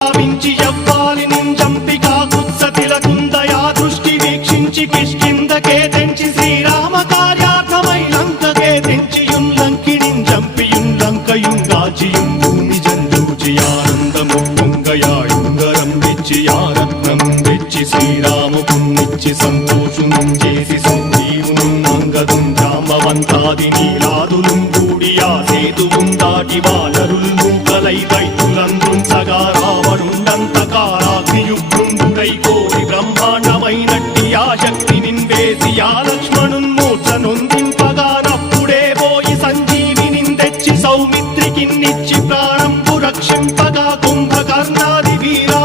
భావించి యవ్వాలిని చంపిగా కుత్సతిలకుందయా దృష్టి వీక్షించి కిష్కిందకే తెంచి శ్రీరామ కార్యార్థమై లంకకే తెంచియుం లంకిణిం చంపియుం లంకయుం రాజియుం భూమి జంజూచి ఆనందము పొంగయాయుంగరం తెచ్చి ఆరత్నం తెచ్చి శ్రీరాముకున్నిచ్చి సంతోషునం చేసి సంజీవును అంగదుం జాంబవంతాది నీలాదులుం కూడి ఆ సేతువుం దాటి వానరుల్ మూకలై దైతులందుంచగా రావణుండంతకారాగ్నియుగ్రుండుడై కోటి బ్రహ్మాండమైనట్టి ఆ శక్తి నిన్వేసి ఆ లక్ష్మణున్మూర్ఛ నొందింపగానప్పుడే పోయి సంజీవినిన్ తెచ్చి సౌమిత్రికిన్నిచ్చి ప్రాణంబు రక్షింపగా కుంభకర్ణాది వీరా